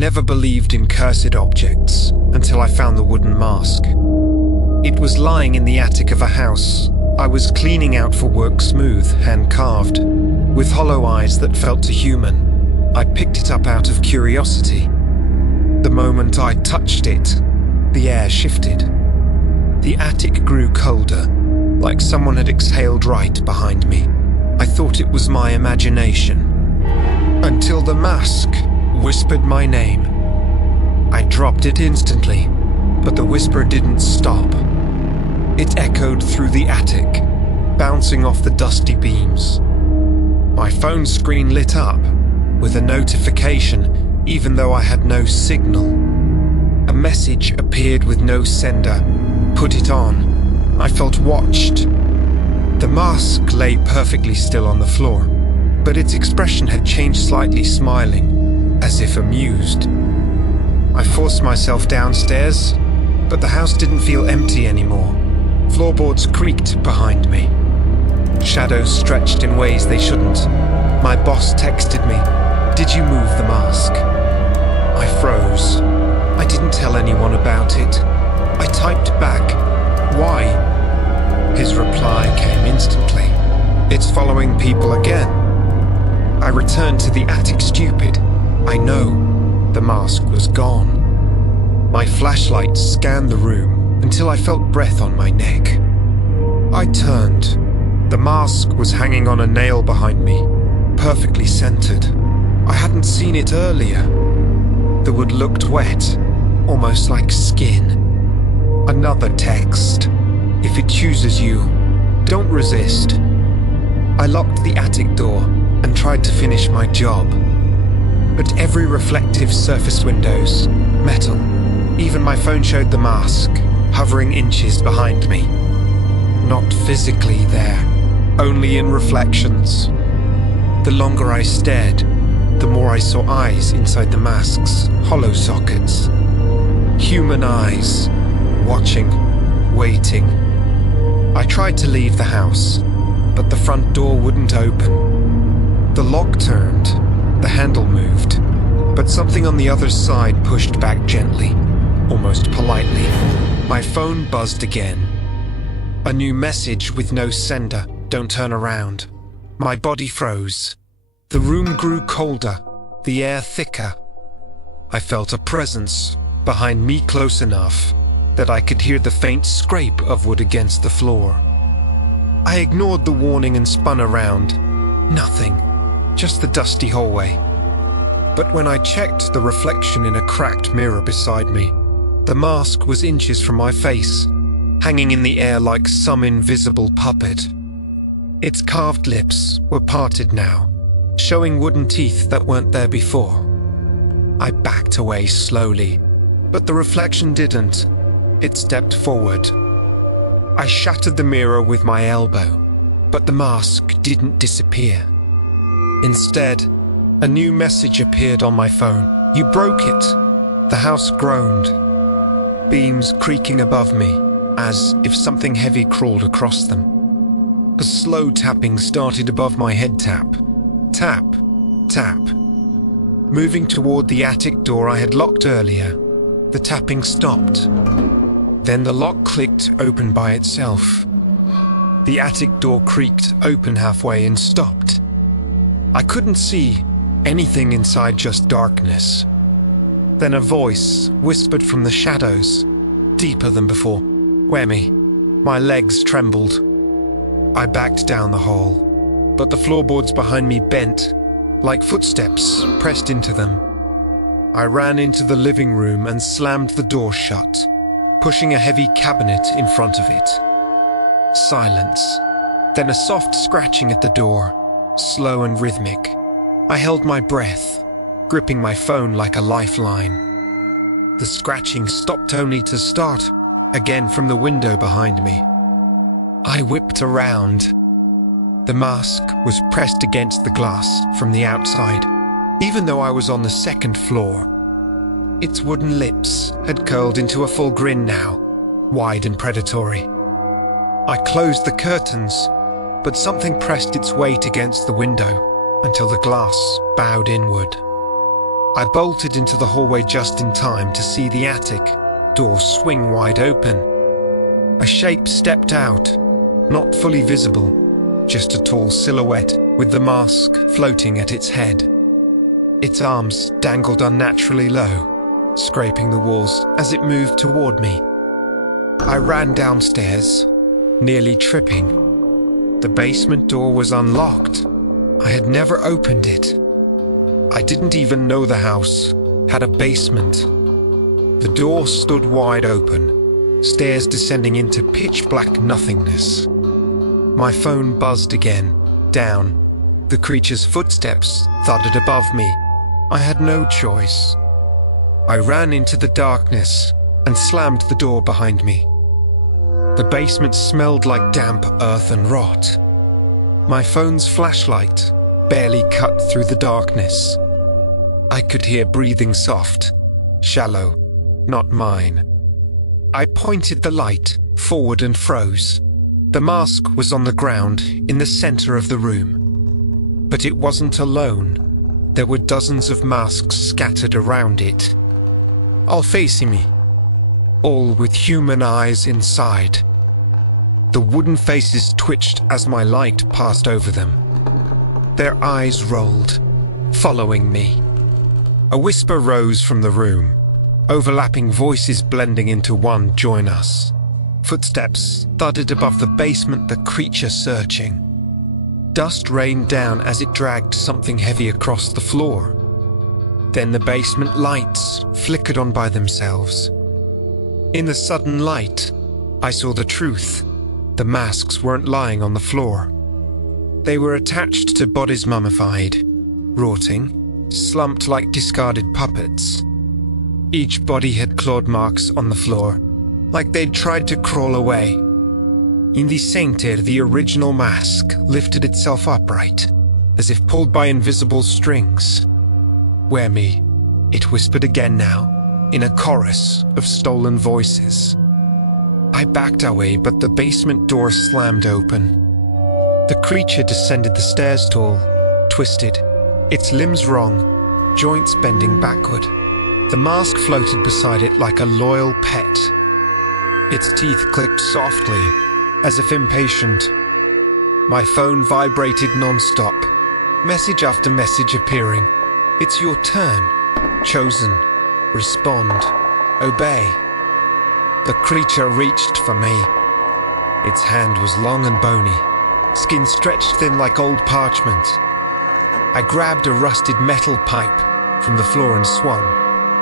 never believed in cursed objects until I found the wooden mask. It was lying in the attic of a house I was cleaning out for work, smooth, hand-carved, with hollow eyes that felt too human. I picked it up out of curiosity. The moment I touched it, the air shifted. The attic grew colder, like someone had exhaled right behind me. I thought it was my imagination, until the mask whispered my name. I dropped it instantly, but the whisper didn't stop. It echoed through the attic, bouncing off the dusty beams. My phone screen lit up with a notification, even though I had no signal. A message appeared with no sender. Put it on. I felt watched. The mask lay perfectly still on the floor, but its expression had changed slightly, smiling, as if amused. I forced myself downstairs, but the house didn't feel empty anymore. Floorboards creaked behind me. Shadows stretched in ways they shouldn't. My boss texted me, "Did you move the mask?" I froze. I didn't tell anyone about it. I typed back, "Why?" His reply came instantly. "It's following people again." I returned to the attic, stupid. I know. The mask was gone. My flashlight scanned the room until I felt breath on my neck. I turned. The mask was hanging on a nail behind me, perfectly centered. I hadn't seen it earlier. The wood looked wet, almost like skin. Another text. "If it chooses you, don't resist." I locked the attic door and tried to finish my job. But every reflective surface windows, metal. Even my phone showed the mask, hovering inches behind me. Not physically there, only in reflections. The longer I stared, the more I saw eyes inside the mask's hollow sockets. Human eyes, watching, waiting. I tried to leave the house, but the front door wouldn't open. The lock turned, the handle moved, but something on the other side pushed back gently, almost politely. My phone buzzed again. A new message with no sender, "Don't turn around." My body froze. The room grew colder, the air thicker. I felt a presence behind me close enough that I could hear the faint scrape of wood against the floor. I ignored the warning and spun around. Nothing, just the dusty hallway. But when I checked the reflection in a cracked mirror beside me, the mask was inches from my face, hanging in the air like some invisible puppet. Its carved lips were parted now, showing wooden teeth that weren't there before. I backed away slowly, but the reflection didn't. It stepped forward. I shattered the mirror with my elbow, but the mask didn't disappear. Instead, a new message appeared on my phone. "You broke it." The house groaned, beams creaking above me, as if something heavy crawled across them. A slow tapping started above my head. Tap, tap, tap. Moving toward the attic door I had locked earlier, the tapping stopped. Then the lock clicked open by itself. The attic door creaked open halfway and stopped. I couldn't see anything inside, just darkness. Then a voice whispered from the shadows, deeper than before, "Wemi." My legs trembled. I backed down the hall, but the floorboards behind me bent, like footsteps pressed into them. I ran into the living room and slammed the door shut, pushing a heavy cabinet in front of it. Silence, then a soft scratching at the door, slow and rhythmic. I held my breath, gripping my phone like a lifeline. The scratching stopped only to start again from the window behind me. I whipped around. The mask was pressed against the glass from the outside, even though I was on the second floor. Its wooden lips had curled into a full grin now, wide and predatory. I closed the curtains, but something pressed its weight against the window until the glass bowed inward. I bolted into the hallway just in time to see the attic door swing wide open. A shape stepped out, not fully visible, just a tall silhouette with the mask floating at its head. Its arms dangled unnaturally low, scraping the walls as it moved toward me. I ran downstairs, nearly tripping. The basement door was unlocked. I had never opened it. I didn't even know the house had a basement. The door stood wide open, stairs descending into pitch black nothingness. My phone buzzed again, down. The creature's footsteps thudded above me. I had no choice. I ran into the darkness and slammed the door behind me. The basement smelled like damp earth and rot. My phone's flashlight barely cut through the darkness. I could hear breathing soft, shallow, not mine. I pointed the light forward and froze. The mask was on the ground in the center of the room. But it wasn't alone. There were dozens of masks scattered around it, all facing me, all with human eyes inside. The wooden faces twitched as my light passed over them. Their eyes rolled, following me. A whisper rose from the room, overlapping voices blending into one join us. Footsteps thudded above the basement, the creature searching. Dust rained down as it dragged something heavy across the floor. Then the basement lights flickered on by themselves. In the sudden light, I saw the truth. The masks weren't lying on the floor. They were attached to bodies mummified, rotting, slumped like discarded puppets. Each body had clawed marks on the floor, like they'd tried to crawl away. In the center, the original mask lifted itself upright, as if pulled by invisible strings. "Wear me," it whispered again now, in a chorus of stolen voices. I backed away, but the basement door slammed open. The creature descended the stairs tall, twisted, its limbs wrong, joints bending backward. The mask floated beside it like a loyal pet. Its teeth clicked softly, as if impatient. My phone vibrated non-stop, message after message appearing. "It's your turn. Chosen. Respond. Obey." The creature reached for me. Its hand was long and bony, skin stretched thin like old parchment. I grabbed a rusted metal pipe from the floor and swung.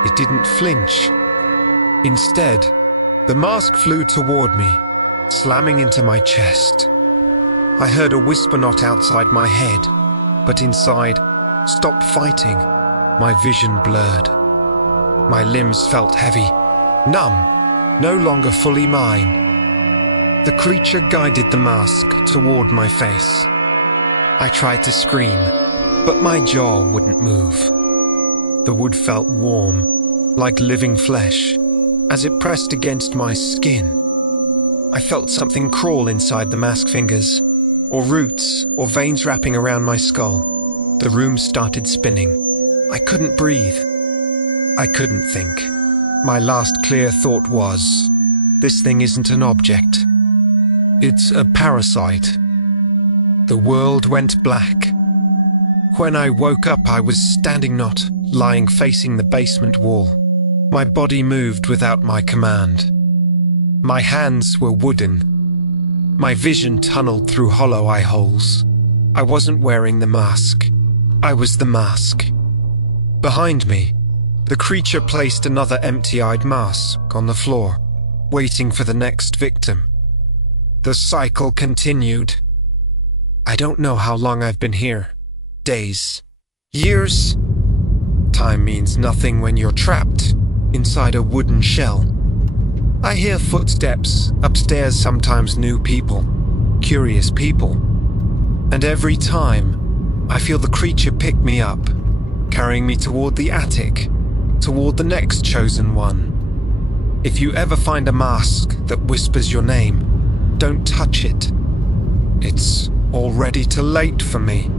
It didn't flinch. Instead, the mask flew toward me, slamming into my chest. I heard a whisper not outside my head, but inside, "Stop fighting." My vision blurred. My limbs felt heavy, numb, no longer fully mine. The creature guided the mask toward my face. I tried to scream, but my jaw wouldn't move. The wood felt warm, like living flesh, as it pressed against my skin. I felt something crawl inside the mask fingers, or roots, or veins wrapping around my skull. The room started spinning. I couldn't breathe. I couldn't think. My last clear thought was, this thing isn't an object. It's a parasite. The world went black. When I woke up, I was standing, not lying, facing the basement wall. My body moved without my command. My hands were wooden. My vision tunneled through hollow eye holes. I wasn't wearing the mask. I was the mask. Behind me, the creature placed another empty-eyed mask on the floor, waiting for the next victim. The cycle continued. I don't know how long I've been here. Days. Years. Time means nothing when you're trapped inside a wooden shell. I hear footsteps upstairs, sometimes new people, curious people. And every time, I feel the creature pick me up, carrying me toward the attic, toward the next chosen one. If you ever find a mask that whispers your name, don't touch it. It's already too late for me.